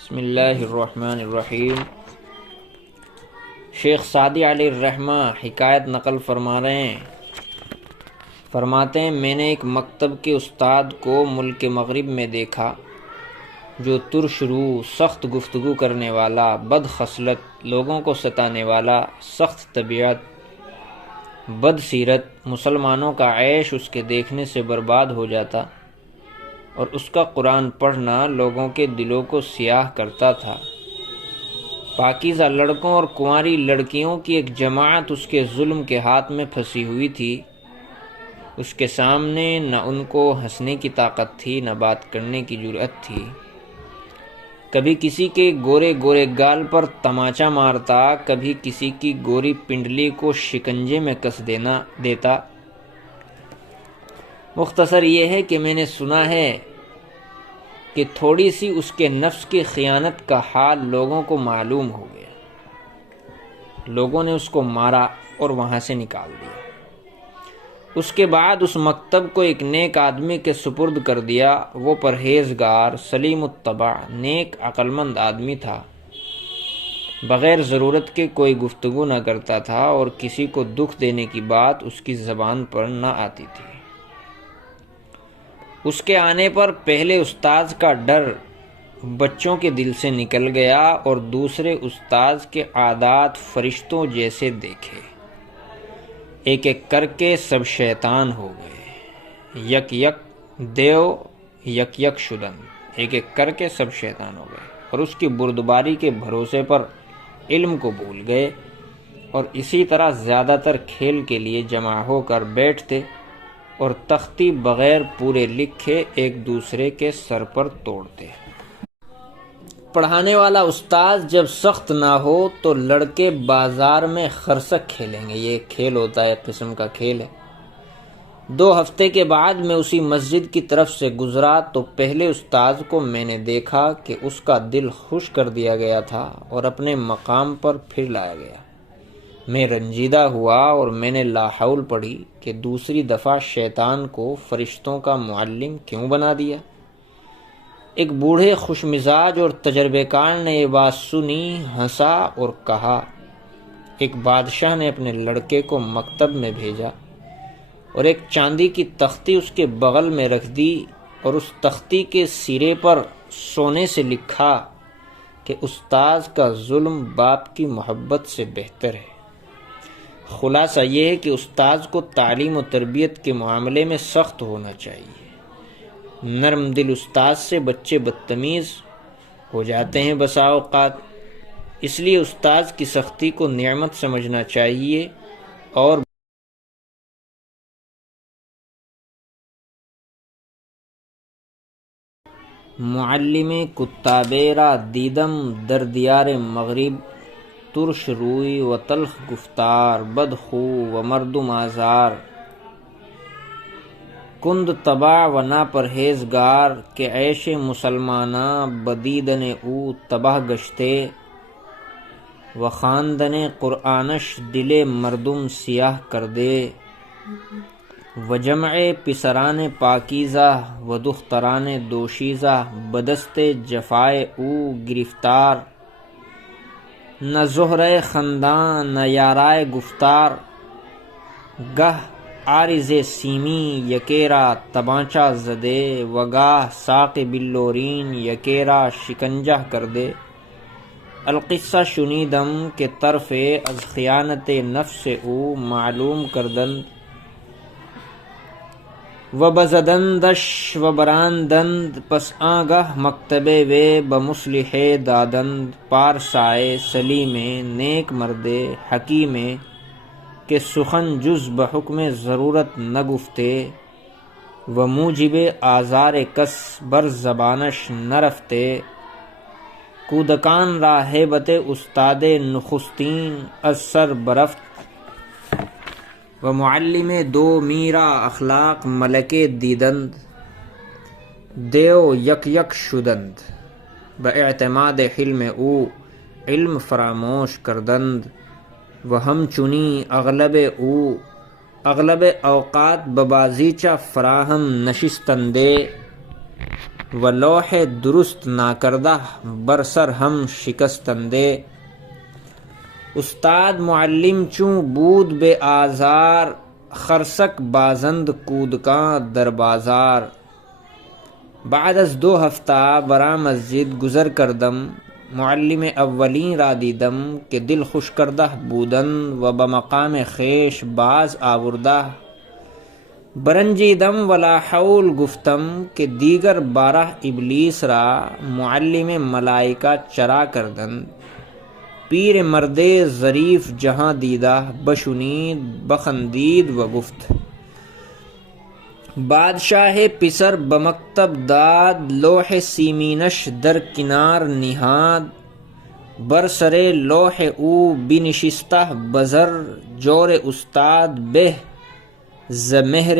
بسم اللہ الرحمن الرحیم۔ شیخ سعدی علیہ الرحمہ حکایت نقل فرما رہے ہیں، فرماتے ہیں میں نے ایک مکتب کے استاد کو ملک مغرب میں دیکھا جو ترش رو، سخت گفتگو کرنے والا، بد خصلت، لوگوں کو ستانے والا، سخت طبیعت، بد سیرت، مسلمانوں کا عیش اس کے دیکھنے سے برباد ہو جاتا اور اس کا قرآن پڑھنا لوگوں کے دلوں کو سیاہ کرتا تھا۔ پاکیزہ لڑکوں اور کنواری لڑکیوں کی ایک جماعت اس کے ظلم کے ہاتھ میں پھنسی ہوئی تھی۔ اس کے سامنے نہ ان کو ہنسنے کی طاقت تھی، نہ بات کرنے کی جرأت تھی۔ کبھی کسی کے گورے گورے گال پر تماچا مارتا، کبھی کسی کی گوری پنڈلی کو شکنجے میں کس دیتا۔ مختصر یہ ہے کہ میں نے سنا ہے کہ تھوڑی سی اس کے نفس کی خیانت کا حال لوگوں کو معلوم ہو گیا۔ لوگوں نے اس کو مارا اور وہاں سے نکال دیا۔ اس کے بعد اس مکتب کو ایک نیک آدمی کے سپرد کر دیا۔ وہ پرہیزگار، سلیم الطبع، نیک عقل مند آدمی تھا۔ بغیر ضرورت کے کوئی گفتگو نہ کرتا تھا اور کسی کو دکھ دینے کی بات اس کی زبان پر نہ آتی تھی۔ اس کے آنے پر پہلے استاذ کا ڈر بچوں کے دل سے نکل گیا اور دوسرے استاذ کے عادات فرشتوں جیسے دیکھے۔ ایک ایک کر کے سب شیطان ہو گئے۔ یک یک دیو یک یک شدن، ایک ایک کر کے سب شیطان ہو گئے اور اس کی بردباری کے بھروسے پر علم کو بھول گئے اور اسی طرح زیادہ تر کھیل کے لیے جمع ہو کر بیٹھتے اور تختی بغیر پورے لکھے ایک دوسرے کے سر پر توڑتے۔ پڑھانے والا استاذ جب سخت نہ ہو تو لڑکے بازار میں خرسک کھیلیں گے۔ یہ ایک کھیل ہوتا ہے، ایک قسم کا کھیل ہے۔ 2 ہفتے کے بعد میں اسی مسجد کی طرف سے گزرا تو پہلے استاذ کو میں نے دیکھا کہ اس کا دل خوش کر دیا گیا تھا اور اپنے مقام پر پھر لایا گیا۔ میں رنجیدہ ہوا اور میں نے لا حول پڑھی کہ دوسری دفعہ شیطان کو فرشتوں کا معلم کیوں بنا دیا۔ ایک بوڑھے خوش مزاج اور تجربے کار نے یہ بات سنی، ہنسا اور کہا، ایک بادشاہ نے اپنے لڑکے کو مکتب میں بھیجا اور ایک چاندی کی تختی اس کے بغل میں رکھ دی اور اس تختی کے سرے پر سونے سے لکھا کہ استاذ کا ظلم باپ کی محبت سے بہتر ہے۔ خلاصہ یہ ہے کہ استاذ کو تعلیم و تربیت کے معاملے میں سخت ہونا چاہیے۔ نرم دل استاذ سے بچے بدتمیز ہو جاتے ہیں بسا اوقات، اس لیے استاذ کی سختی کو نعمت سمجھنا چاہیے اور معلم کتابیرا دیدم در دیار مغرب، ترش روی و تلخ گفتار، بدخو و مردم آزار، کند طبع و نا پرہیزگار، کہ عیش مسلماناں بدیدن او تباہ گشتے، و خواندن قرآنش دل مردم سیاہ کر دے، و جمع پسران پاکیزہ و دختران دوشیزہ بدست جفائے او گرفتار، نہ زہرہ خنداں نہ یارائے گفتار، گہ عارض سیمی یکیرا تبانچہ زدے، و گاہ ساق بلورین یکیرا شکنجہ کر دے۔ القصہ شنیدم کہ طرف از خیانت نفس او معلوم کردند، و بزدندش و براندند، پس آنگہ مکتب وے بمصلح دادند، پارسائے سلیم نیک مرد حکیم، کہ سخن جز بحکم ضرورت نہ گفتے، و موجب آزار کس بر زبانش نہ رفتے، کودکان را ہیبت استاد نخستین از سر برفت، و معلم دو میرا اخلاق ملکے دیدند، دیو یک یک شدند، باعتماد حلم او علم فراموش کردند، و ہم چنی اغلب او اغلب اوقات ببازیچہ فراہم نشستندے، و لوح درست نا کردہ برسر ہم شکستندے استاد معلم چوں بود بے آزار خرسک بازند کودکاں در بازار بعد از 2 ہفتہ برا مسجد گزر کردم معلم اولین را دیدم کہ دل خوش کردہ بودن و بمقام خیش باز آوردہ برنجیدم ولا حول گفتم کہ دیگر 12 ابلیس را معلم ملائکہ چرا کردن پیر مرد ظریف جہاں دیدہ بشنید بخندید و گفت بادشاہ پسر بمکتب داد لوح سیمینش در کنار نہاد برسر لوح او بنشستہ بزر جور استاد بہ ز مہر